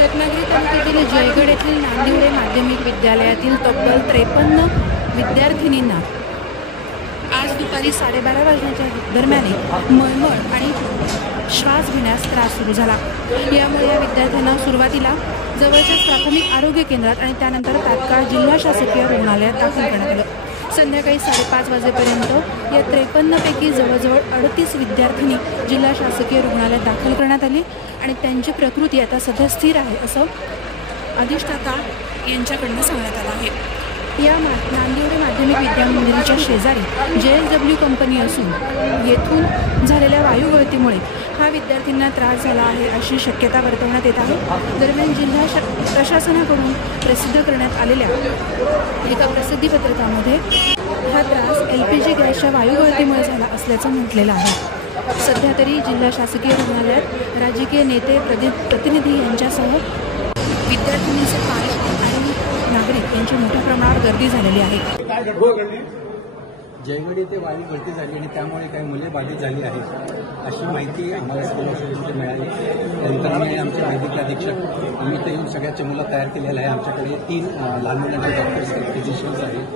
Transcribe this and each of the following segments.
रत्नागिरी तालुक्यातील जयगड येथील नांदिवडे माध्यमिक विद्यालयातील तब्बल 53 विद्यार्थिनींना आज दुपारी 12:30 वाजण्याच्या दरम्यान मळमळ आणि श्वास घेण्यास त्रास सुरू झाला। यामुळे या विद्यार्थ्यांना सुरुवातीला जवळच्या प्राथमिक आरोग्य केंद्रात आणि त्यानंतर तात्काळ जिल्हा शासकीय रुग्णालयात दाखल करण्यात आलं। संध्याकाळी 5:30 वाजेपर्यंत या 53 पैकी जवळजवळ 38 विद्यार्थिनी जिल्हा शासकीय रुग्णालयात दाखल करण्यात आली आणि त्यांची प्रकृती आता सध्या स्थिर आहे असं अधिष्ठाता यांच्याकडून सांगण्यात आलं आहे। या नांदिवडे माध्यमिक विद्यामंदिराच्या शेजारी JSW कंपनी असून येथून झालेल्या वायुगळतीमुळे हा विद्यार्थ्यांना त्रास झाला आहे अशी शक्यता वर्तवण्यात येत आहे। दरम्यान जिल्हा प्रशासनाकडून प्रसिद्ध करण्यात आलेल्या एका प्रसिद्धीपत्रकामध्ये हा त्रास LPG गॅसच्या वायुगळतीमुळे झाला असल्याचं म्हटलेलं आहे। सध्या तरी जिल्हा शासकीय रुग्णालयात राजकीय नेते प्रतिनिधी यांच्यासह विद्यार्थिनींचे पालक आणि नागरिक यांची मोठ्या प्रमाणावर गर्दी झालेली आहे। जयगड येथे वायू गळती झाली आणि त्यामुळे काही मुले बाधित झाली आहेत अशी माहिती आम्हाला सिव्हिल हॉस्पिटलमध्ये मिळाली। त्यानंतर आम्ही आमचे वैद्यकीय अधीक्षक आम्ही ते येऊन सगळ्या चमूला तयार केलेला आहे। आमच्याकडे 3 लहान मुलांचे डॉक्टर्स आहेत, फिजिशियन्स आहेत,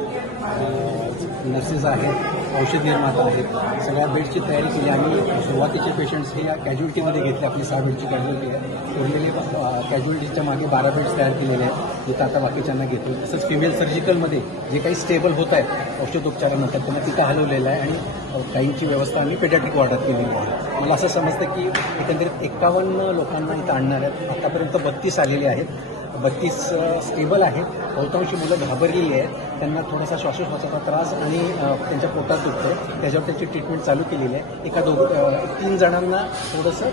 नर्सेस आहेत, औषध निर्माता आहेत। सगळ्या बेडची तयारी केली। आम्ही सुरुवातीचे पेशंट्स हे या कॅज्युअलिटीमध्ये घेतले। आपली 6 बेडची कॅज्युअलिटी आहे। उरलेले कॅज्युअलिटीच्या मागे 12 बेड्स तयार केलेले आहेत जिथं आता बाकीच्यांना घेतो। तसंच फिमेल सर्जिकलमध्ये जे काही स्टेबल होत आहेत औषधोपचारानंतर त्यांना तिथं हलवलेलं आहे आणि काहींची व्यवस्था आम्ही पेडियाट्रिक वॉर्डात केलेली आहे। मला असं समजतं की एकंदरीत 51 लोकांना इथं आणणार आहेत। आतापर्यंत 32 आलेले आहेत, 32 स्टेबल आहेत। बहुतांशी मुलं घाबरलेली आहेत, त्यांना थोडासा श्वासोच्छवासाचा त्रास आणि त्यांच्या पोटात दुखतं, त्याच्यावर त्यांची ट्रीटमेंट चालू केलेली आहे। 3 जणांना थोडंसं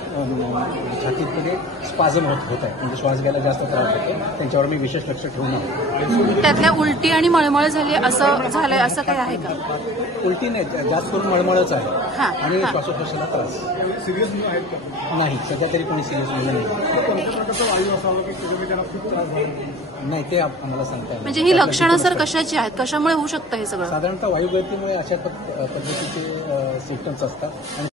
छातीमध्ये स्पाझम होत आहे, म्हणजे श्वास घ्यायला जास्त त्रास होतो, त्यांच्यावर मी विशेष लक्ष ठेवून आहे। त्यातल्या उलटी आणि मळमळ झाली असं झालंय असं काही आहे का? उलटी नाही, जास्त करून मळमळच आहे आणि श्वासोच्छवासाला त्रास। नाही, सध्या तरी कोणी सिरियस झालं नाही, ते आम्हाला सांगता येईल। म्हणजे ही लक्षणं सर कशाची आहेत, कशामुळे होऊ शकतं हे सगळं? साधारणतः वायुगळतीमुळे अशा पद्धतीचे सिम्पटम्स असतात।